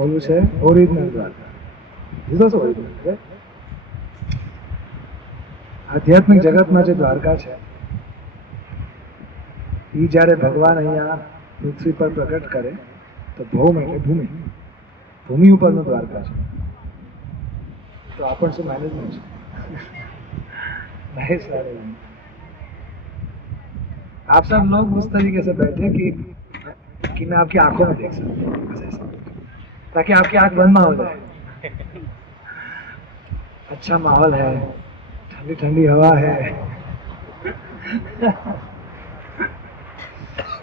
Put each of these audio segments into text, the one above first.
ઓલું છે original Dwarka. This is also original, right? આધ્યાત્મિક જગતમાં જે દ્વારકા છે એ જ્યારે ભગવાન અહીંયા પૃથ્વી પર પ્રગટ કરે તો ભૌમ એટલે ભૂમિ, ભૂમિ ઉપરનો દ્વારકા છે. તો આ પણ શું મેનેજમેન્ટ છે? नहीं सारे आप सब लोग उस तरीके से बैठे कि मैं आपकी आंखों में देख सकूं, बस ऐसा, ताकि आपकी आंख बंद ना हो जाए. अच्छा माहौल है, ठंडी ठंडी हवा है.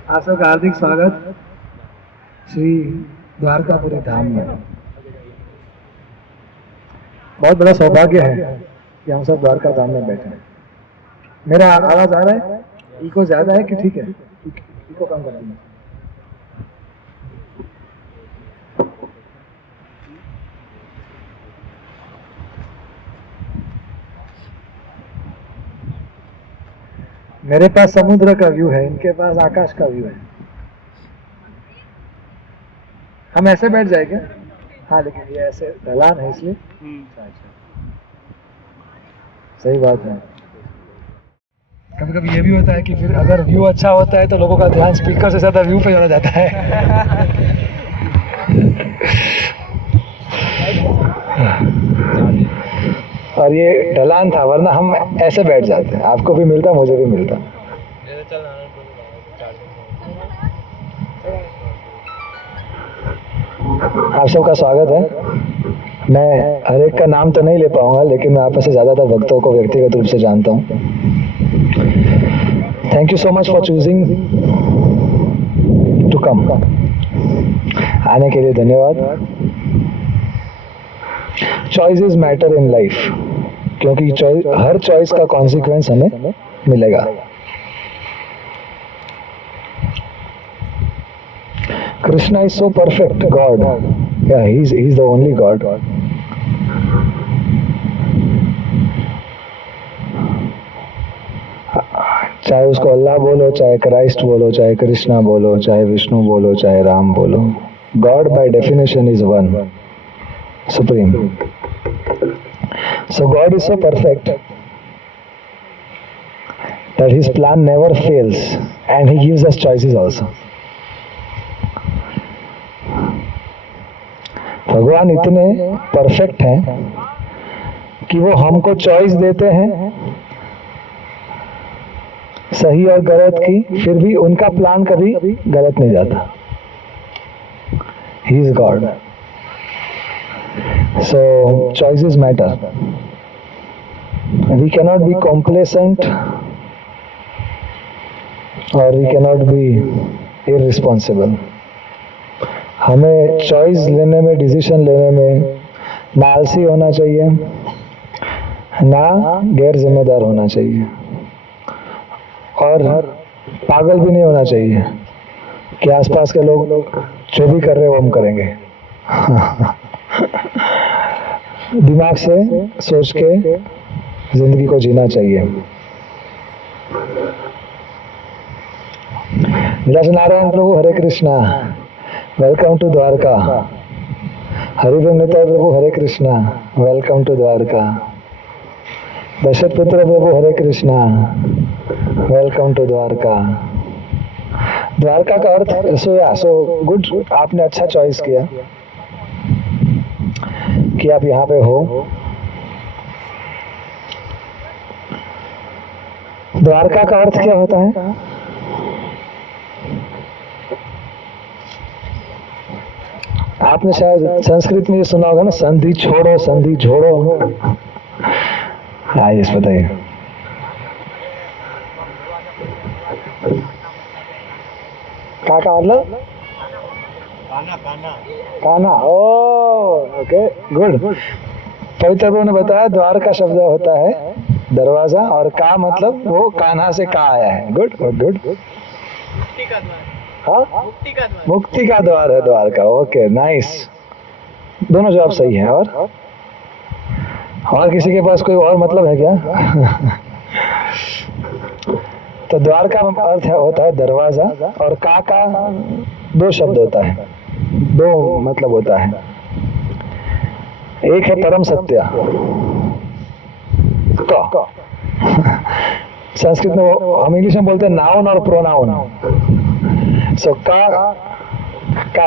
आप सबका हार्दिक स्वागत श्री द्वारकापुरी धाम में. बहुत बड़ा सौभाग्य है कि हम सब द्वारका धाम में बैठे हैं. मेरा आवाज आ रहा है? इको ज्यादा है कि ठीक है? इको कम कर दूंगा. मेरे पास समुद्र का व्यू है, इनके पास आकाश का व्यू है. हम ऐसे बैठ जाएंगे. हाँ लेकिन ये ऐसे ढलान है इसलिए. सही बात है. कभी कभी ये भी होता है कि फिर अगर व्यू अच्छा होता है तो लोगों का ध्यान स्पीकर से ज्यादा व्यू पे चला जाता है. और ये ढलान था, वरना हम ऐसे बैठ जाते हैं. आपको भी मिलता, मुझे भी मिलता. आप सबका स्वागत है. मैं हर एक का नाम तो नहीं ले पाऊंगा, लेकिन मैं आप में से ज़्यादातर भक्तों को व्यक्तिगत रूप से जानता हूँ. Thank you so much for choosing to come. आने के लिए धन्यवाद. चॉइसेस मैटर इन लाइफ, क्योंकि हर चॉइस का कॉन्सिक्वेंस हमें मिलेगा. Krishna is so perfect God. Yeah, he's the only God. चाहे उसको अल्लाह बोलो, चाहे क्राइस्ट बोलो, चाहे कृष्णा बोलो, चाहे विष्णु बोलो, चाहे राम बोलो, God by definition is one, supreme. So God is so perfect that his plan never fails, and he gives us choices also. भगवान इतने परफेक्ट हैं कि वो हमको चॉइस देते हैं सही और गलत की, फिर भी उनका प्लान कभी गलत नहीं जाता. He is God. So choices matter. We cannot be complacent और वी कैनॉट बी इररिस्पॉन्सिबल. हमें चॉइस लेने में, डिसीजन लेने में ना आलसी होना चाहिए, ना गैर जिम्मेदार होना चाहिए, और पागल भी नहीं होना चाहिए कि आसपास के लोग जो भी कर रहे हैं वो हम करेंगे. दिमाग से सोच के जिंदगी को जीना चाहिए. नारायण प्रभु, हरे कृष्णा. Welcome to Dwarka. हरिभम निताय प्रभु, हरे कृष्णा. Welcome to Dwarka. दशरथ पुत्र प्रभु, हरे कृष्णा. Welcome to Dwarka. द्वारका का अर्थ सो गुड. आपने अच्छा चॉइस किया कि आप यहाँ पे हो. द्वारका का अर्थ क्या होता है? आपने शायद संस्कृत में ये सुना होगा ना, संधि छोड़ो, संधि जोड़ो. आइए बताइए. का मतलब? काना. Okay, good. पवित्र प्रभु ने बताया द्वारका शब्द होता है दरवाजा, और का मतलब वो कान्हा से का आया है. Good good good. हाँ, मुक्ति का द्वार है द्वारका. Okay, nice. दोनों जवाब सही है. और किसी के पास कोई और मतलब है क्या? तो द्वारका अर्थ होता है दरवाजा, और का दो शब्द होता है. दो मतलब होता है। एक है परम सत्य का, संस्कृत में हम इंग्लिश में बोलते हैं नाउन और प्रोनाउन। सो का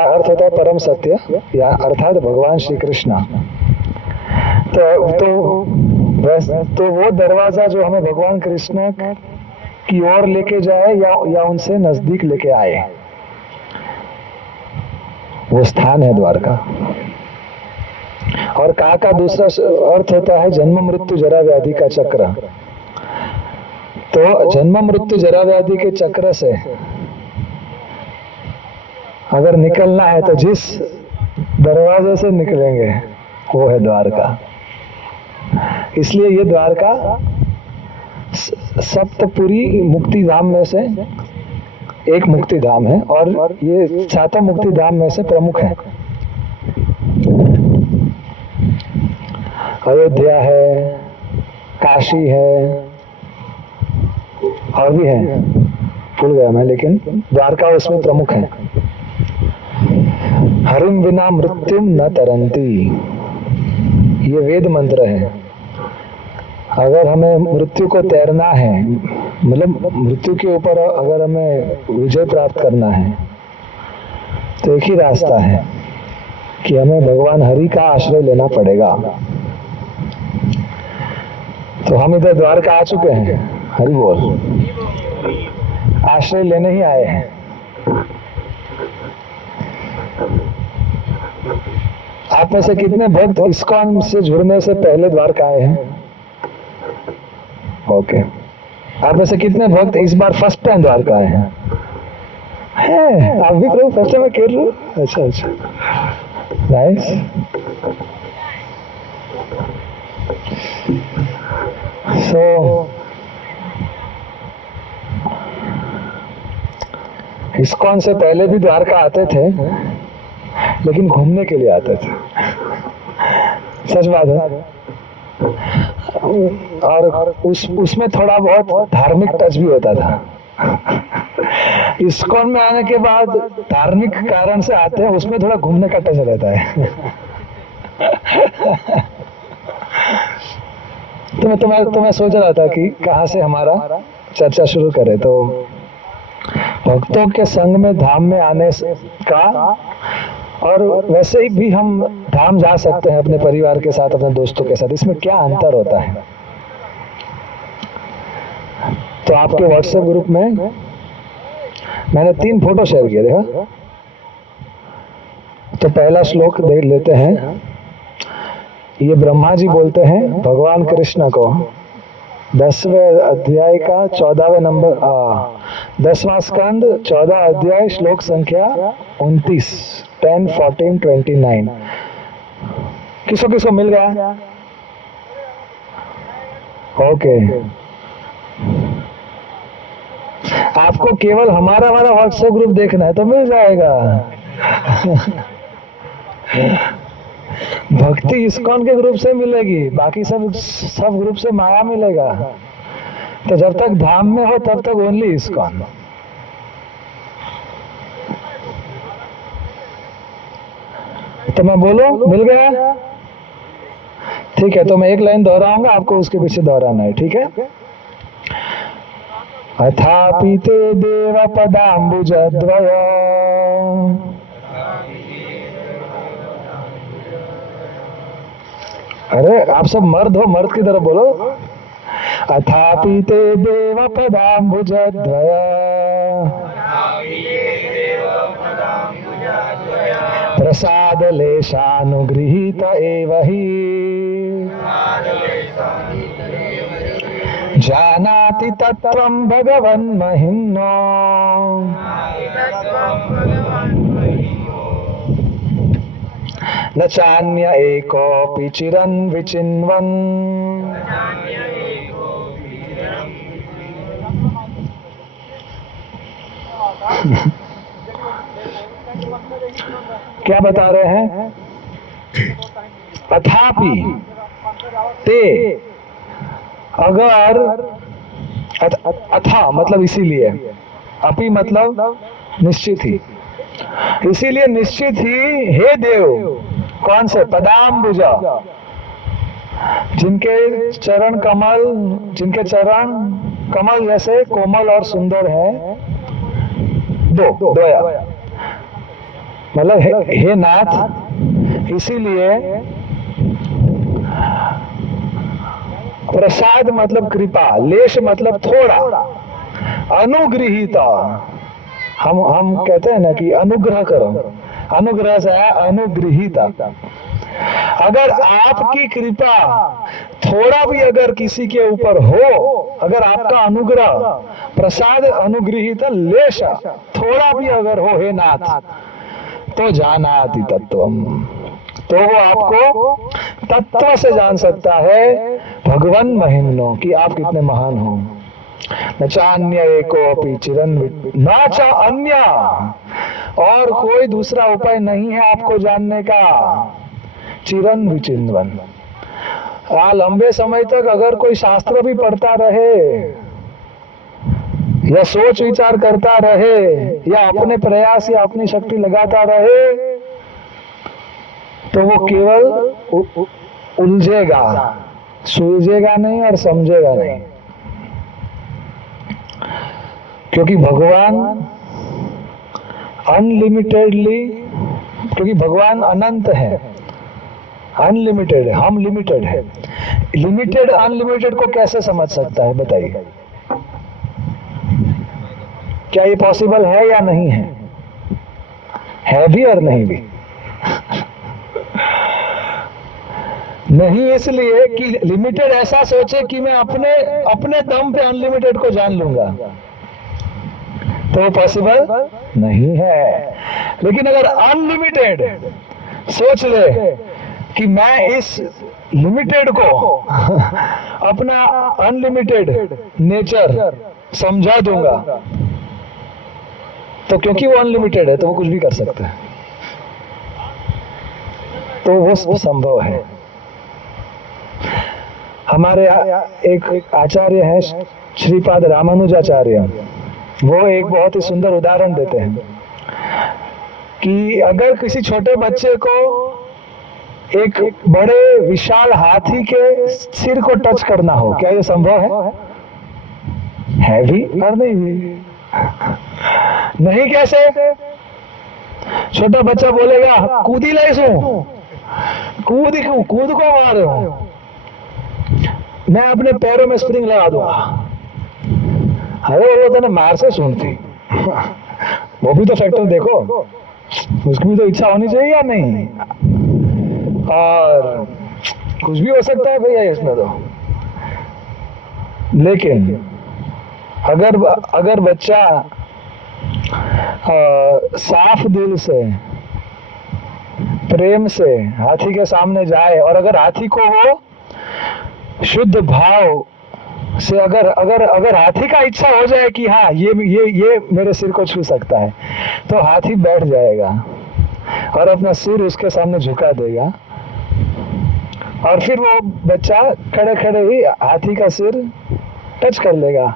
अर्थ होता है परम सत्य, या अर्थात भगवान श्री कृष्ण। तो वो दरवाजा जो हमें भगवान कृष्ण की ओर लेके जाए या उनसे नजदीक लेके आए, वो स्थान है द्वारका। और का दूसरा अर्थ होता है जन्म मृत्यु जरा व्याधि का चक्र। तो जन्म मृत्यु जरा व्याधि के चक्र से अगर निकलना है तो जिस दरवाजे से निकलेंगे वो है द्वारका। इसलिए ये द्वारका सप्तपुरी मुक्ति धाम में से एक मुक्ति धाम है, और ये सातों मुक्ति धाम में से प्रमुख है। अयोध्या है, काशी है, और भी है, भूल गया मैं, लेकिन द्वारका उसमें प्रमुख है। हरिम विना मृत्युम न तरंती, ये वेद मंत्र है। अगर हमें मृत्यु को तैरना है, मतलब मृत्यु के ऊपर अगर हमें विजय प्राप्त करना है, तो एक ही रास्ता है कि हमें भगवान हरि का आश्रय लेना पड़ेगा। तो हम इधर द्वारका आ चुके हैं, हरि बोल, आश्रय लेने ही आए हैं। आप में से कितने भक्त इस्कॉन से जुड़ने से पहले द्वारका आए हैं? ओके। आप में से कितने भक्त इस बार फर्स्ट टाइम द्वारका आए हैं? आप भी प्रभु फर्स्ट टाइम खेल रहे हो? अच्छा अच्छा, नाइस। सो इस्कॉन से पहले भी द्वारका आते थे, लेकिन घूमने के लिए आते थे। सच बात है। और उसमें थोड़ा बहुत धार्मिक टच भी होता था। इस्कॉन में आने के बाद धार्मिक कारण से आते हैं, उसमें थोड़ा घूमने का टच रहता है। तो मैं सोच रहा था कि कहाँ से हमारा चर्चा शुरू करें। तो भक्तों के संग में धाम में आने का, और वैसे ही भी हम धाम जा सकते हैं अपने परिवार के साथ, अपने दोस्तों के साथ, इसमें क्या अंतर होता है? तो आपके व्हाट्सएप ग्रुप में मैंने 3 फोटो शेयर किए, देखा? तो पहला श्लोक देख लेते हैं। ये ब्रह्मा जी बोलते हैं भगवान कृष्ण को, 10वें अध्याय का 14वें नंबर, 10वां स्कंद 14 अध्याय श्लोक संख्या 29, 10, 14, 29। किसको किसको मिल गया? ओके। आपको केवल हमारा व्हाट्सएप ग्रुप देखना है तो मिल जाएगा। भक्ति इस्कॉन के ग्रुप से मिलेगी, बाकी सब ग्रुप से माया मिलेगा। तो जब तक धाम में हो तब तक ओनली इस्कॉन। तो मैं बोलूं, मिल गया? ठीक है, तो मैं एक लाइन दोहराऊंगा, आपको उसके पीछे दोहराना है, ठीक है? अथापि ते देव पदाम्बुजद्वय, अरे आप सब मर्द हो, मर्द की तरफ बोलो। अथापि ते देव पदाम्बुजद्वय, प्रसाद लेशानुगृहीत एव हि, जानाति तत्त्वं भगवन् महिम्नो, न चान्य एकोऽपि चिरन् विचिन्वन्, क्या बता रहे हैं? अथापि ते, अगर, अथा मतलब इसीलिए, अपि मतलब निश्चित ही, इसीलिए निश्चित ही हे देव, कौन से? पदाम्बुजा, जिनके चरण कमल जैसे कोमल और सुंदर है, दोया, मतलब हे नाथ। इसीलिए प्रसाद मतलब कृपा, लेश मतलब थोड़ा, अनुगृहीता, हम कहते हैं ना कि अनुग्रह करो, अनुग्रह से है अनुगृहीता। अगर आपकी कृपा थोड़ा भी अगर किसी के ऊपर हो, अगर आपका अनुग्रह, प्रसाद अनुगृहीत लेश थोड़ा भी अगर हो हे नाथ, तो जानाति तत्वम, तो वो आपको तत्व से जान सकता है, भगवन महिम्नो, कि आप कितने महान हो। न चान्य एको अपि चिरन, न चा अन्य, और कोई दूसरा उपाय नहीं है आपको जानने का। चिरन विचिन्वन, लंबे समय तक अगर कोई शास्त्र भी पढ़ता रहे, या सोच विचार करता रहे, या अपने प्रयास या अपनी शक्ति लगाता रहे, तो वो केवल उलझेगा, सुलझेगा नहीं और समझेगा नहीं। क्योंकि भगवान अनलिमिटेडली, क्योंकि भगवान अनंत है, अनलिमिटेड है, हम लिमिटेड है। लिमिटेड अनलिमिटेड को कैसे समझ सकता है बताइए? क्या ये पॉसिबल है या नहीं है? है भी और नहीं भी। नहीं इसलिए कि लिमिटेड ऐसा सोचे कि मैं अपने दम पे अनलिमिटेड को जान लूंगा, तो वो पॉसिबल नहीं है। लेकिन अगर अनलिमिटेड सोच ले कि मैं इस लिमिटेड को अपना अनलिमिटेड नेचर समझा दूंगा, तो क्योंकि वो अनलिमिटेड है तो वो कुछ भी कर सकता है, तो वो संभव है। हमारे एक आचार्य हैं श्रीपाद रामानुजाचार्य, वो एक बहुत ही सुंदर उदाहरण देते हैं कि अगर किसी छोटे बच्चे को एक बड़े विशाल हाथी के सिर को टच करना हो, क्या ये संभव है भी और नहीं भी? नहीं कैसे? छोटा बच्चा बोलेगा कूदी लाइसू, कूद को मार रहा हूं, मैं अपने पैरों में स्प्रिंग लगा दूंगा। अरे वो तो मार से सुनती, वो भी तो फैक्टर देखो, उसकी भी तो इच्छा होनी चाहिए या नहीं? और कुछ भी हो सकता है भैया इसमें तो। लेकिन अगर बच्चा साफ दिल से, प्रेम से हाथी के सामने जाए, और अगर हाथी को वो शुद्ध भाव से अगर हाथी का इच्छा हो जाए कि हाँ ये मेरे सिर को छू सकता है, तो हाथी बैठ जाएगा और अपना सिर उसके सामने झुका देगा, और फिर वो बच्चा खड़े खड़े ही हाथी का सिर टच कर लेगा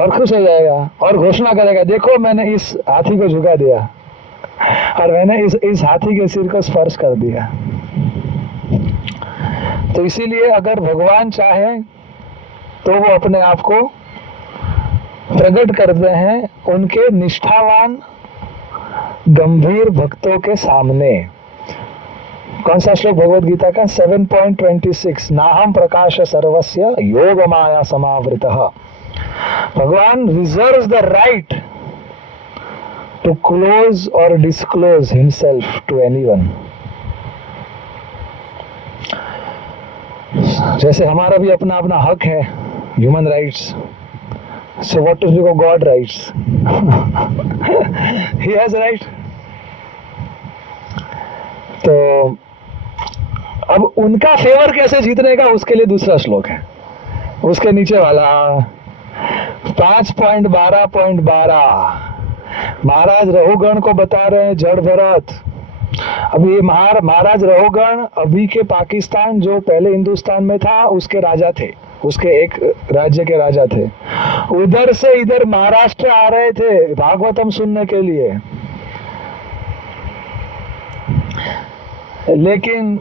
और खुश हो जाएगा और घोषणा करेगा, देखो मैंने इस हाथी को झुका दिया और मैंने इस हाथी के सिर को स्पर्श कर दिया। तो इसीलिए अगर भगवान चाहे तो वो अपने आप को प्रकट करते हैं उनके निष्ठावान गंभीर भक्तों के सामने। कौन सा श्लोक भगवद गीता का? 7.26, नाहम प्रकाश सर्वस्य योग माया समावृतः। भगवान reserves the right to close और डिस्क्लोज हिमसेल्फ टू एनीवन। जैसे हमारा भी अपना अपना हक है, human rights. So what is because God rights? He has right. तो अब उनका फेवर कैसे जीतने का, उसके लिए दूसरा श्लोक है, उसके नीचे वाला 5.12.12 महाराज रहुगण को बता रहे हैं जड़ भरत। अब ये महाराज रहुगण अभी के पाकिस्तान, जो पहले हिंदुस्तान में था, उसके राजा थे, उसके एक राज्य के राजा थे। उधर से इधर महाराष्ट्र आ रहे थे भागवतम सुनने के लिए। लेकिन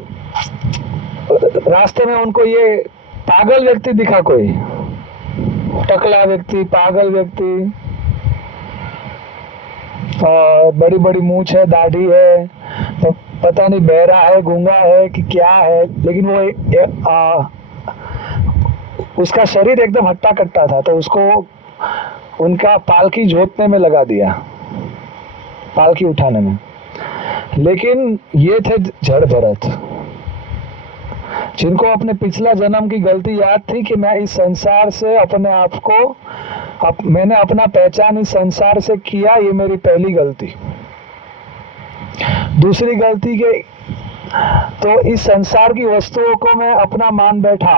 रास्ते में उनको ये पागल व्यक्ति दिखा, कोई टकला व्यक्ति, पागल व्यक्ति, और बड़ी बड़ी मूंछ है, दाढ़ी है, तो पता नहीं बहरा है, गूंगा है कि क्या है, लेकिन वो उसका शरीर एकदम हट्टा कट्टा था, तो उसको उनका पालकी जोतने में लगा दिया, पालकी उठाने में। लेकिन ये थे जड़ भरत, जिनको अपने पिछला जन्म की गलती याद थी कि मैं इस संसार से अपने आप को मैंने अपना पहचान इस संसार से किया, ये मेरी पहली गलती। दूसरी गलती के तो इस संसार की वस्तुओं को मैं अपना मान बैठा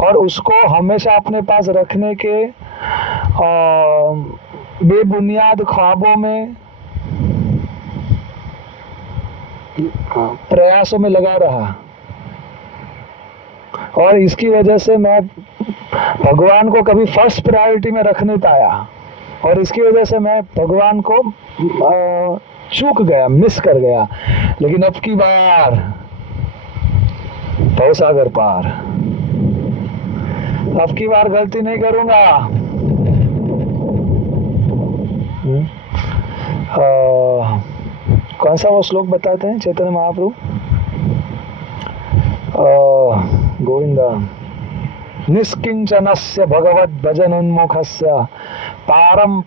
और उसको हमेशा अपने पास रखने के बेबुनियाद ख्वाबों में, प्रयासों में लगा रहा, और इसकी वजह से मैं भगवान को कभी फर्स्ट प्रायोरिटी में रख नहीं पाया, और इसकी वजह से मैं भगवान को चूक गया, मिस कर गया। लेकिन अब की बार भवसागर पार, अब की बार गलती नहीं करूंगा। कौन सा वो श्लोक बताते हैं चैतन्य महाप्रभु? गोविंदा, निष्किंचनस्य भगवद भजन उन्मुखस्य पारम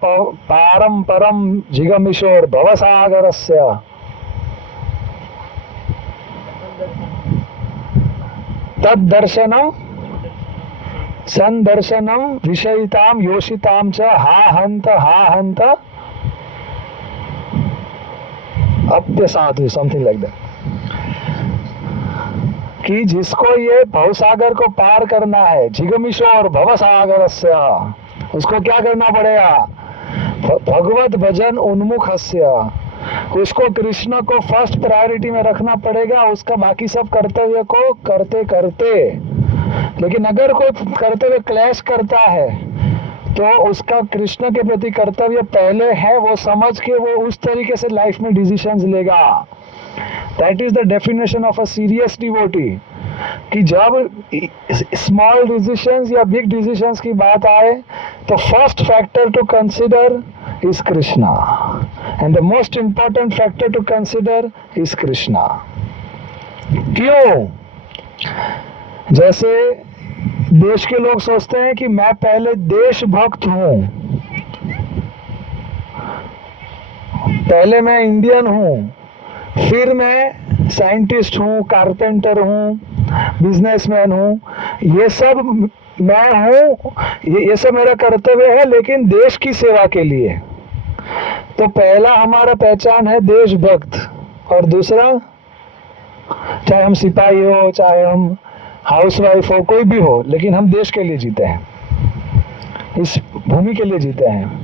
परम जिगमिशोर भवसागरस्य तद्दर्शनम संदर्शनम विषयिताम योषिताम च हा हंत अप्य साधु, समथिंग लाइक दैट, कि जिसको ये भवसागर को पार करना है, जिगमिशोर भवसागरस्य, उसको क्या करना पड़ेगा? भगवत भजन उन्मुखस्य, उसको कृष्ण को फर्स्ट प्रायोरिटी में रखना पड़ेगा, उसका बाकी सब कर्तव्य को करते करते। लेकिन अगर कोई कर्तव्य क्लैश करता है तो उसका कृष्ण के प्रति कर्तव्य पहले है, वो समझ के वो उस तरीके से लाइफ में डिसीजंस लेगा। That is the definition of a serious devotee, कि जब स्मॉल डिसीजंस या बिग डिसीजंस की बात आए तो first factor to consider is Krishna, and the most important factor to consider is Krishna. क्यों? जैसे देश के लोग सोचते हैं कि मैं पहले देशभक्त हूं, पहले मैं इंडियन हूं, फिर मैं साइंटिस्ट हूं, कारपेंटर हूं, बिजनेसमैन हूं, ये सब मैं हूं, ये सब मेरा कर्तव्य है, लेकिन देश की सेवा के लिए। तो पहला हमारा पहचान है देशभक्त, और दूसरा, चाहे हम सिपाही हो, चाहे हम हाउसवाइफ हो, कोई भी हो, लेकिन हम देश के लिए जीते हैं, इस भूमि के लिए जीते हैं।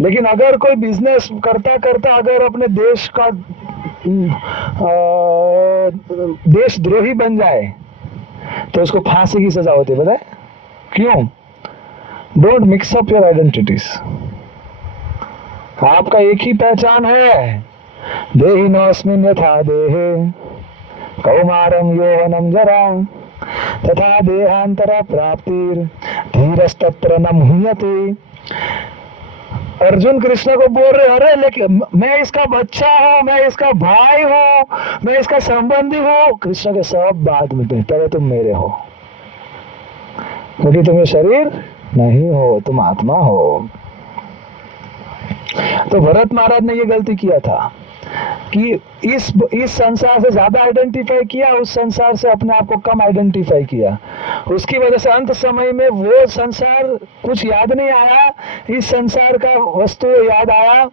लेकिन अगर कोई बिजनेस करता करता अगर अपने देश का देशद्रोही बन जाए तो उसको फांसी की सजा होती है, पता है क्यों? Don't mix up your identities. आपका एक ही पहचान है, देहिनोऽस्मिन् यथा देहे कौमारं यौवनं जरा तथा देहांतर प्राप्तिर धीरस्तत्र न मुह्यते। अर्जुन कृष्ण को बोल रहे, अरे लेकिन मैं इसका बच्चा हूँ, मैं इसका भाई हूँ, मैं इसका संबंधी हूँ। कृष्ण के सब बाद में, पहले तुम मेरे हो, क्योंकि तुम ये शरीर नहीं हो, तुम आत्मा हो। तो भरत महाराज ने ये गलती किया था कि इस संसार से ज्यादा आइडेंटिफाई किया, उस संसार से अपने आप को कम आइडेंटिफाई किया। उसकी वजह से अंत समय में वो संसार कुछ याद नहीं आया, इस संसार का वस्तु याद आया,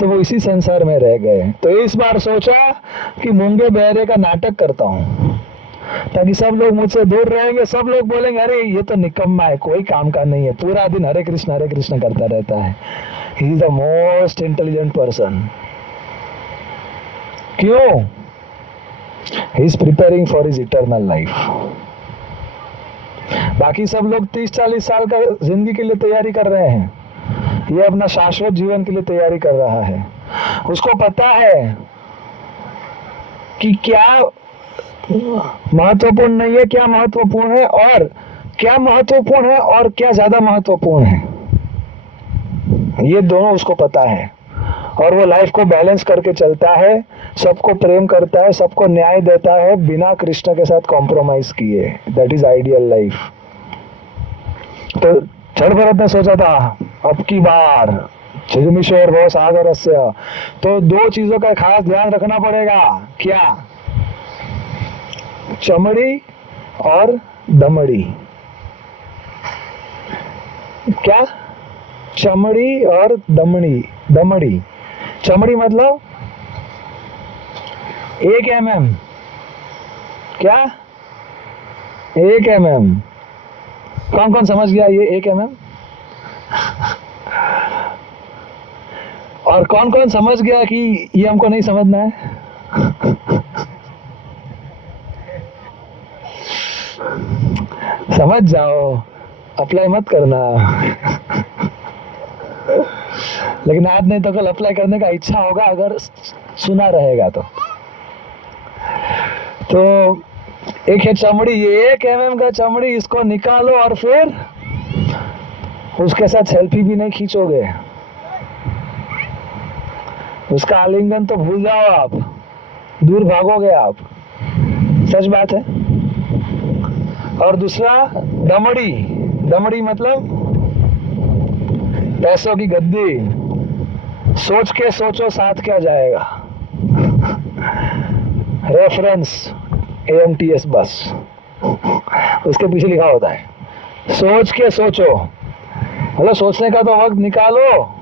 तो वो इसी संसार में रह गए। तो इस बार सोचा कि मूंगे बहरे का नाटक करता हूँ, ताकि सब लोग मुझसे दूर रहेंगे, सब लोग बोलेंगे अरे ये तो निकम्मा है, कोई काम का नहीं है, पूरा दिन हरे कृष्ण करता रहता है, he is the most intelligent person. क्यों? He is preparing for his eternal life. बाकी सब लोग 30-40 साल का जिंदगी के लिए तैयारी कर रहे हैं, ये अपना शाश्वत जीवन के लिए तैयारी कर रहा है। उसको पता है कि क्या महत्वपूर्ण नहीं है, क्या महत्वपूर्ण है, और क्या महत्वपूर्ण है और क्या ज्यादा महत्वपूर्ण है, ये दोनों उसको पता है। और वो लाइफ को बैलेंस करके चलता है, सबको प्रेम करता है, सबको न्याय देता है बिना कृष्ण के साथ कॉम्प्रोमाइज किए। That is ideal life. तो जड़ भरत ने सोचा था अब की बार छिदमिशोर भव सागरस्य, तो दो चीजों का खास ध्यान रखना पड़ेगा। क्या? चमड़ी और दमड़ी। क्या? चमड़ी और दमड़ी। दमड़ी, चमड़ी मतलब 1 mm। क्या? 1 mm। कौन कौन समझ गया ये 1 mm? और कौन कौन समझ गया कि ये हमको नहीं समझना है? समझ जाओ, अप्लाई मत करना। लेकिन आज नहीं तो कल अप्लाई करने का इच्छा होगा अगर सुना रहेगा तो एक है चमड़ी, ये 1 mm का चमड़ी, इसको निकालो और फिर उसके साथ सेल्फी भी नहीं खींचोगे, उसका आलिंगन तो भूल जाओ, आप दूर भागोगे आप। सच बात है। और दूसरा दमड़ी। दमड़ी मतलब पैसों की गद्दी। सोच के सोचो साथ क्या जाएगा। रेफरेंस AMTS बस, उसके पीछे लिखा होता है सोच के सोचो। मतलब सोचने का तो वक्त निकालो।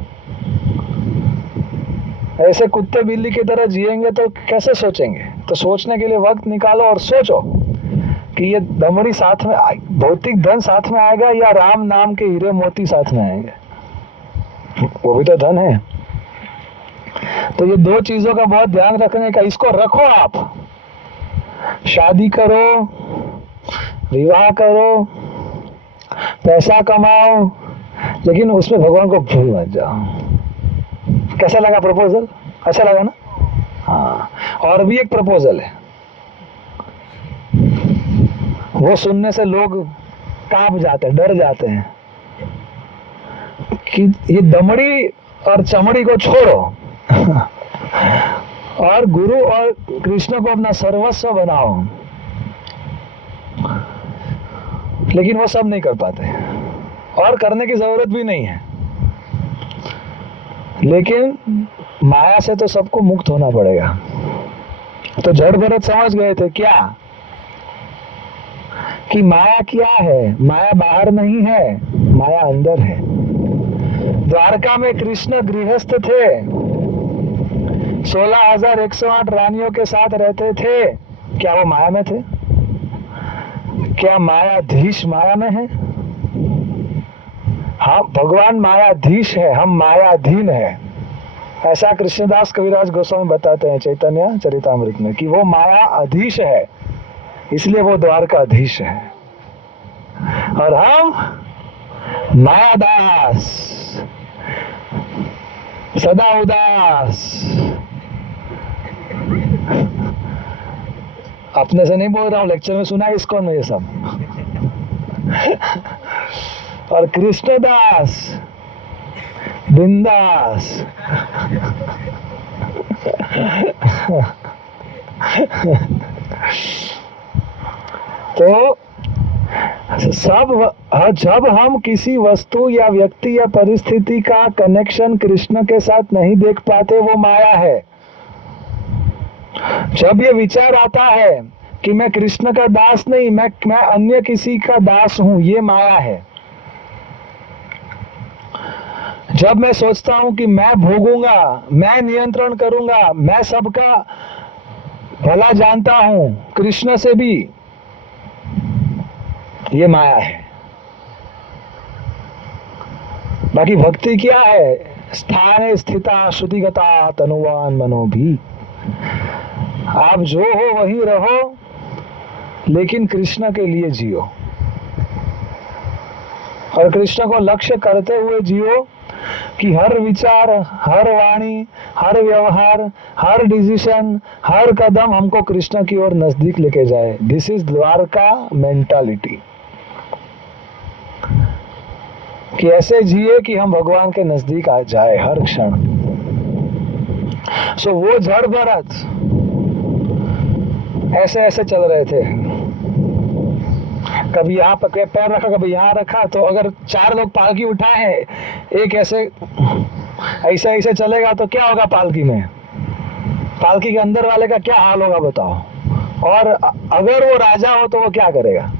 ऐसे कुत्ते बिल्ली की तरह जिएंगे तो कैसे सोचेंगे? तो सोचने के लिए वक्त निकालो और सोचो कि ये दमड़ी साथ में, भौतिक धन साथ में आएगा या राम नाम के हीरे मोती साथ में आएंगे? वो भी तो धन है। तो ये दो चीजों का बहुत ध्यान रखने का। इसको रखो आप, शादी करो, विवाह करो, पैसा कमाओ, लेकिन उसमें भगवान को भूल मत जाओ। कैसा लगा प्रपोजल? अच्छा लगा ना? हाँ। और भी एक प्रपोजल है, वो सुनने से लोग कांप जाते हैं, डर जाते हैं कि ये दमड़ी और चमड़ी को छोड़ो और गुरु और कृष्ण को अपना सर्वस्व बनाओ। लेकिन वो सब नहीं कर पाते और करने की जरूरत भी नहीं है। लेकिन माया से तो सबको मुक्त होना पड़ेगा। तो जड़ भरत समझ गए थे क्या कि माया क्या है? माया बाहर नहीं है, माया अंदर है। द्वारका में कृष्ण गृहस्थ थे, 16,108 रानियों के साथ रहते थे। क्या वो माया में थे? क्या मायाधीश माया में है? हाँ, भगवान मायाधीश है, हम मायाधीन है। ऐसा कृष्णदास कविराज गोस्वामी बताते हैं चैतन्य चरितामृत में कि वो माया अधीश है, इसलिए वो द्वारकाधीश है। और हम मायादास, सदा उदास। अपने से नहीं बोल रहा हूँ, लेक्चर में सुना है इसको में ये सब। और कृष्णदास, बिंदास। तो जब हम किसी वस्तु या व्यक्ति या परिस्थिति का कनेक्शन कृष्ण के साथ नहीं देख पाते, वो माया है। जब ये विचार आता है कि मैं कृष्ण का दास नहीं, मैं अन्य किसी का दास हूं, ये माया है। जब मैं सोचता हूं कि मैं भोगूंगा, मैं नियंत्रण करूंगा, मैं सबका भला जानता हूं कृष्ण से भी, ये माया है। बाकी भक्ति क्या है? स्थाने स्थिता श्रुतिगता तनुवान मनो भी। आप जो हो वही रहो, लेकिन कृष्ण के लिए जियो और कृष्ण को लक्ष्य करते हुए जियो। कि हर विचार, हर वाणी, हर व्यवहार, हर डिसीजन, हर कदम हमको कृष्ण की ओर नजदीक लेके जाए। दिस इज द्वारका मेंटालिटी, कि ऐसे जिए कि हम भगवान के नजदीक आ जाए हर क्षण। सो वो जड़ भरत ऐसे ऐसे चल रहे थे, कभी यहाँ पे पैर रखा, कभी यहाँ रखा। तो अगर 4 लोग पालकी उठाए हैं, एक ऐसे ऐसे ऐसे चलेगा तो क्या होगा पालकी में? पालकी के अंदर वाले का क्या हाल होगा बताओ। और अगर वो राजा हो तो वो क्या करेगा?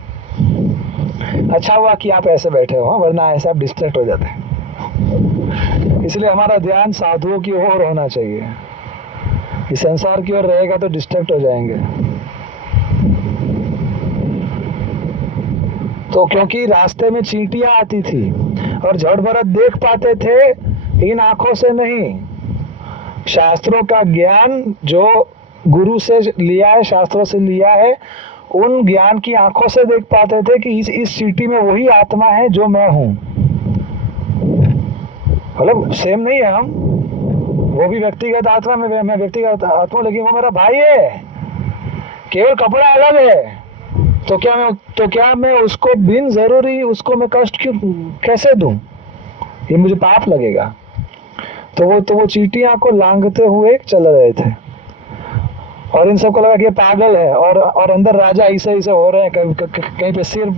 अच्छा हुआ कि आप ऐसे बैठे हो, वरना ऐसे आप डिस्ट्रैक्ट हो जाते हैं। इसलिए हमारा ध्यान साधुओं की ओर होना चाहिए। इस संसार की ओर रहेगा तो डिस्ट्रैक्ट हो जाएंगे। तो क्योंकि रास्ते में चींटियां आती थी और जड़ भरत देख पाते थे, इन आंखों से नहीं, शास्त्रों का ज्ञान जो गुरु से लिया है, शास्त्रों से लिया है, उन ज्ञान की आंखों से देख पाते थे कि इस चींटी में वही आत्मा है जो मैं हूं। मतलब सेम नहीं है हम, वो भी व्यक्तिगत आत्मा में, मैं व्यक्तिगत आत्मा, लेकिन वो मेरा भाई है, केवल कपड़ा अलग है। तो क्या मैं उसको बिन जरूरी उसको मैं कष्ट क्यों कैसे दूं? ये मुझे पाप लगेगा। तो वो चींटियां को लांघते हुए चल रहे थे और इन सबको लगा कि ये पागल है। और अंदर राजा ऐसे ऐसे हो रहे हैं, कहीं पे सिर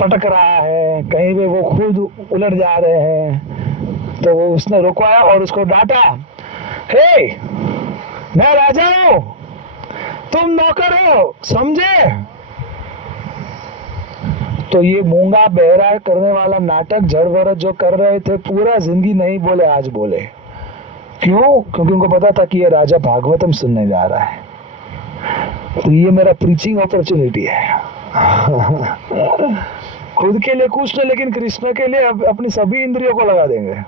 पटक रहा है, कहीं पे वो खुद उलट जा रहे हैं। तो वो उसने रुकवाया और उसको डांटा, हे मैं राजा हूं, तुम नौकर हो, समझे? तो ये मूंगा बहरा करने वाला नाटक जड़ भरत जो कर रहे थे, पूरा जिंदगी नहीं बोले, आज बोले। क्यों? क्योंकि उनको पता था कि ये राजा भागवतम सुनने जा रहा है, तो ये मेरा प्रीचिंग अपॉर्चुनिटी है। खुद के लिए कुछ नहीं, लेकिन कृष्ण के लिए अपनी सभी इंद्रियों को लगा देंगे।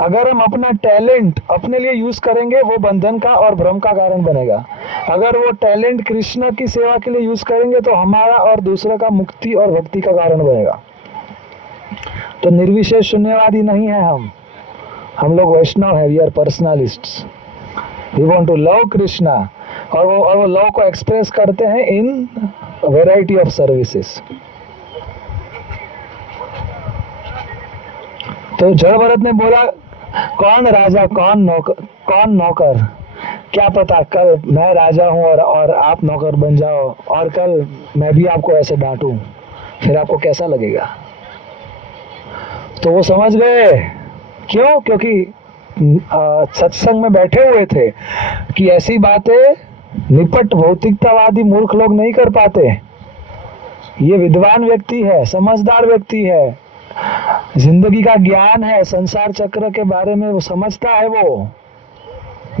अगर हम अपना टैलेंट अपने लिए यूज करेंगे, वो बंधन का और भ्रम का कारण बनेगा। अगर वो टैलेंट कृष्ण की सेवा के लिए यूज करेंगे, तो हमारा और दूसरे का मुक्ति और भक्ति का कारण बनेगा। तो निर्विशेष शून्यवादी नहीं है हम लोग वैष्णव है। We are personalists, we want to love Krishna, और वो लव को एक्सप्रेस करते हैं इन वेराइटी ऑफ सर्विसेज। तो जड़ भरत ने बोला, कौन राजा, कौन नौकर, क्या पता कल मैं राजा हूं और आप नौकर बन जाओ, और कल मैं भी आपको ऐसे डांटूं, फिर आपको कैसा लगेगा? तो वो समझ गए। क्यों? क्योंकि सत्संग में बैठे हुए थे कि ऐसी बातें निपट भौतिकतावादी मूर्ख लोग नहीं कर पाते। ये विद्वान व्यक्ति है, समझदार व्यक्ति है, जिंदगी का ज्ञान है, संसार चक्र के बारे में वो समझता है, वो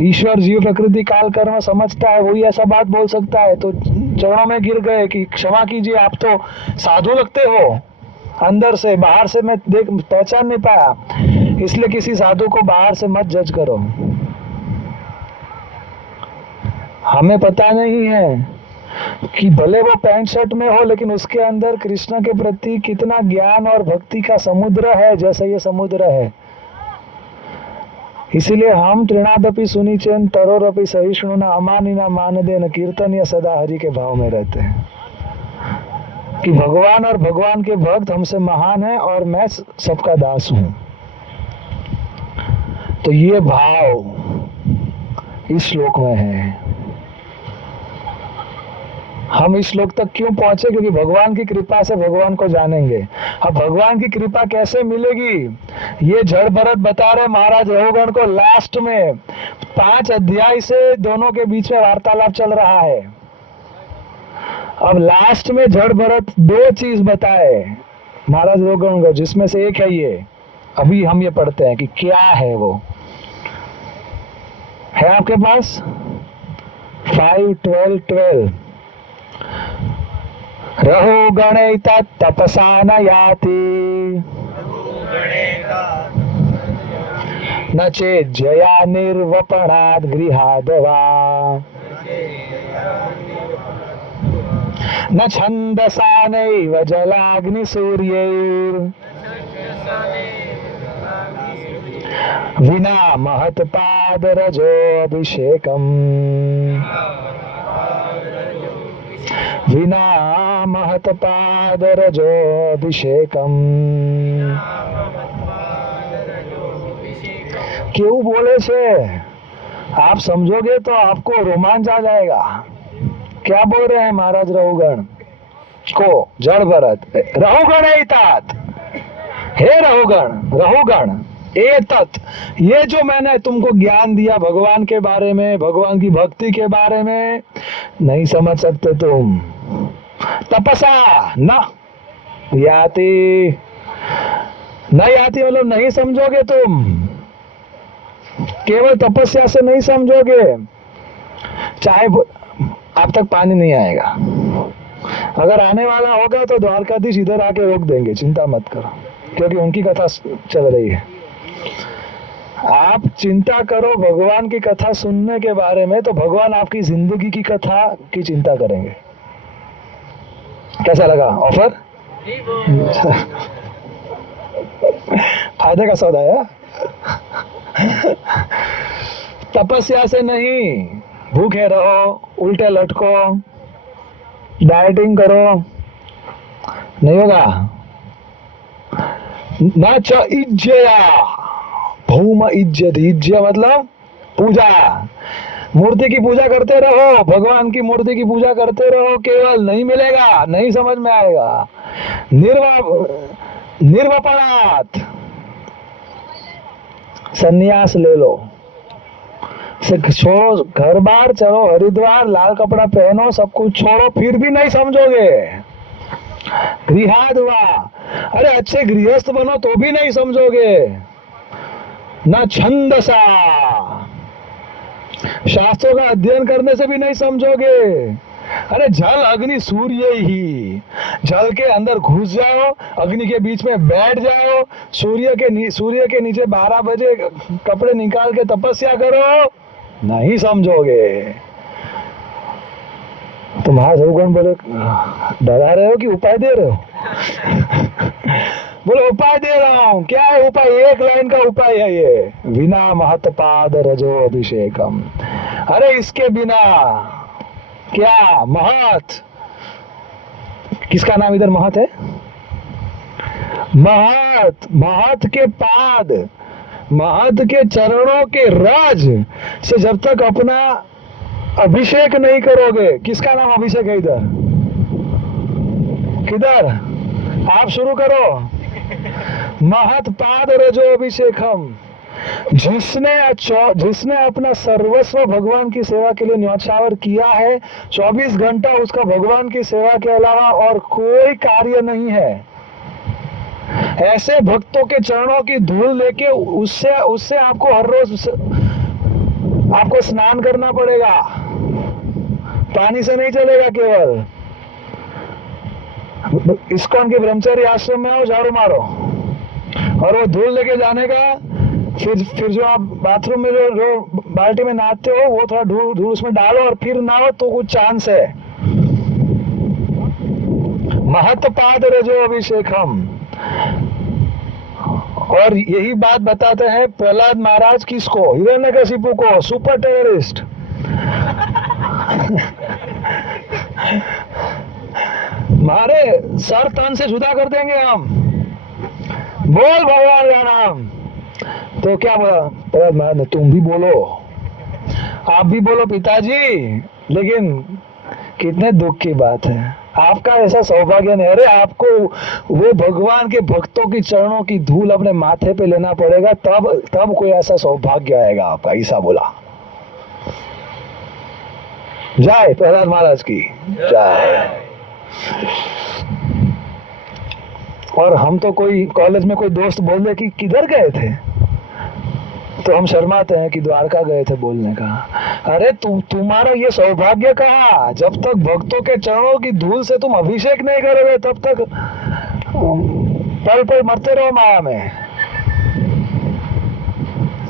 ईश्वर जीव प्रकृति काल कर्म समझता है, वही ऐसा बात बोल सकता है। तो चरणों में गिर गए कि क्षमा कीजिए, आप तो साधु लगते हो, अंदर से, बाहर से मैं पहचान नहीं पाया, इसलिए किसी साधु को बाहर से मत जज करो। हमें पता नहीं है कि भले वो पैंट शर्ट में हो, लेकिन उसके अंदर कृष्ण के प्रति कितना ज्ञान और भक्ति का समुद्र है, जैसे ये समुद्र है। इसीलिए हम तृणादपि सुनिचेन तरोरपि सहिष्णुना अमानिना मानदेन कीर्तन या सदा हरि के भाव में रहते हैं, कि भगवान और भगवान के भक्त हमसे महान है और मैं सबका दास हूं। तो ये भाव इस श्लोक में है। हम इस श्लोक तक क्यों पहुंचे? क्योंकि भगवान की कृपा से भगवान को जानेंगे। अब भगवान की कृपा कैसे मिलेगी, ये जड़ भरत बता रहे महाराज रघुगण को। लास्ट में 5 अध्याय से दोनों के बीच में वार्तालाप चल रहा है। अब लास्ट में जड़ भरत 2 चीज बताए महाराज रघुगण को, जिसमें से एक है ये, अभी हम ये पढ़ते हैं कि क्या है वो। है आपके पास 5, 12, 12। रहो गणेता तपसा न याति, न चेत् जया निर्वपणात् गृहाद् वा, न छन्दसा नैव जलाग्निसूर्यैर्, विना महत पाद रजो अभिषेकम, विना महत पाद रजो अभिषेकम। क्यों बोले छे? आप समझोगे तो आपको रोमांच आ जाएगा। क्या बोल रहे हैं महाराज रहुगण को? जड़ भरत रहुगण है तात, हे रहुगण, रहुगण ए तत्, ये जो मैंने तुमको ज्ञान दिया भगवान के बारे में, भगवान की भक्ति के बारे में, नहीं समझ सकते तुम। तपसा न याति, नहीं आती मतलब नहीं समझोगे तुम, केवल तपस्या से नहीं समझोगे। चाहे आप तक पानी नहीं आएगा, अगर आने वाला होगा तो द्वारकाधीश इधर आके रोक देंगे, चिंता मत करो, क्योंकि उनकी कथा चल रही है। आप चिंता करो भगवान की कथा सुनने के बारे में, तो भगवान आपकी जिंदगी की कथा की चिंता करेंगे। कैसा लगा ऑफर? फायदे का सौदा है। तपस्या से नहीं, भूखे रहो, उल्टे लटको, डाइटिंग करो, नहीं होगा। न च इज्जया भौम इज्जत, इज्जय मतलब पूजा, मूर्ति की पूजा करते रहो, भगवान की मूर्ति की पूजा करते रहो, केवल नहीं मिलेगा, नहीं समझ में आएगा। निर्वपणात, संन्यास ले लो, छोड़ो, घर बार चलो, हरिद्वार, लाल कपड़ा पहनो, सब कुछ छोड़ो, फिर भी नहीं समझोगे। गृहाद हुआ, अरे अच्छे गृहस्थ बनो तो भी नहीं समझोगे। न छंदसा, शास्त्रों का अध्ययन करने से भी नहीं समझोगे। अरे जल अग्नि सूर्य ही, जल के अंदर घुस जाओ, अग्नि के बीच में बैठ जाओ, सूर्य के नीचे 12 बजे कपड़े निकाल के तपस्या करो, नहीं समझोगे। तुम्हारा सौगुण बोले डरा रहे हो कि उपाय दे रहे हो? बोलो उपाय दे रहा हूं। क्या है उपाय? एक लाइन का उपाय है ये, विना महत पाद रजो अभिषेकम। अरे इसके बिना क्या महत, किसका नाम इधर महत है? महत, महत के पाद, महत के चरणों के राज से जब तक अपना अभिषेक नहीं करोगे, किसका नाम अभिषेक है इधर? किधर? आप शुरू करो। महत पाद रजो अभिषेकम, जिसने अपना सर्वस्व भगवान की सेवा के लिए न्यौछावर किया है, 24 घंटा उसका भगवान की सेवा के अलावा और कोई कार्य नहीं है। ऐसे भक्तों के चरणों की धूल लेके उससे आपको हर रोज आपको स्नान करना पड़ेगा, पानी से नहीं चलेगा। केवल इस्कॉन के ब्रह्मचारी आश्रम में आओ, झाड़ू मारो, और वो धूल लेके जाने का, फिर जो आप बाथरूम में जो बाल्टी में नहाते हो, वो थोड़ा धूल उसमें डालो और फिर नहाओ, तो कुछ चांस है। महत पाद रजो अभिषेकम। और यही बात बताते हैं प्रहलाद महाराज किसको? हिरण्यकशिपु को, सुपर टेररिस्ट। मारे सर तन से जुदा कर देंगे हम, बोल भगवान का नाम। तो क्या बोला प्रहलाद महाराज ने? तुम भी बोलो, आप भी बोलो पिताजी। लेकिन कितने दुख की बात है, आपका ऐसा सौभाग्य नहीं। अरे आपको वो भगवान के भक्तों की चरणों की धूल अपने माथे पे लेना पड़ेगा, तब कोई ऐसा सौभाग्य आएगा आपका। ऐसा बोला। जय प्रहलाद महाराज की जय। और हम तो कोई कॉलेज में कोई दोस्त बोल दे कि किधर गए थे, तो हम शर्माते हैं कि द्वारका गए थे बोलने का। अरे तुम्हारा ये सौभाग्य कहा, जब तक भक्तों के चरणों की धूल से तुम अभिषेक नहीं करोगे, तब तक पल पल मरते रहो माया में।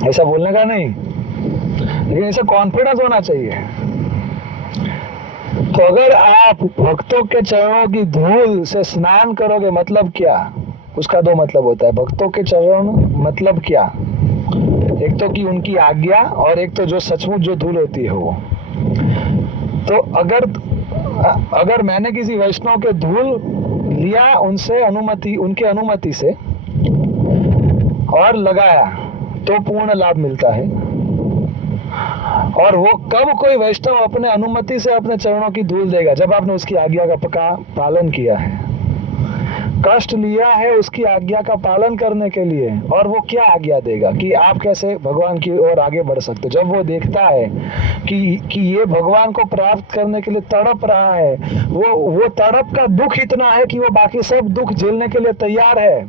ऐसा बोलने का नहीं, लेकिन ऐसा कॉन्फिडेंस होना चाहिए। तो अगर आप भक्तों के चरणों की धूल से स्नान करोगे, मतलब क्या? उसका दो मतलब होता है। भक्तों के चरण मतलब क्या? एक तो कि उनकी आज्ञा, और एक तो जो सचमुच जो धूल होती है वो। तो अगर मैंने किसी वैष्णव के धूल लिया उनसे अनुमति, उनके अनुमति से, और लगाया, तो पूर्ण लाभ मिलता है। और वो कब कोई वैष्णव अपने अनुमति से अपने चरणों की धूल देगा? जब आपने उसकी आज्ञा का पालन किया है, कष्ट लिया है उसकी आज्ञा का पालन करने के लिए। और वो क्या आज्ञा देगा कि आप कैसे भगवान की ओर आगे बढ़ सकते हो। जब वो देखता है कि ये भगवान को प्राप्त करने के लिए तड़प रहा है, वो तड़प का दुख इतना है कि वो बाकी सब दुख झेलने के लिए तैयार है,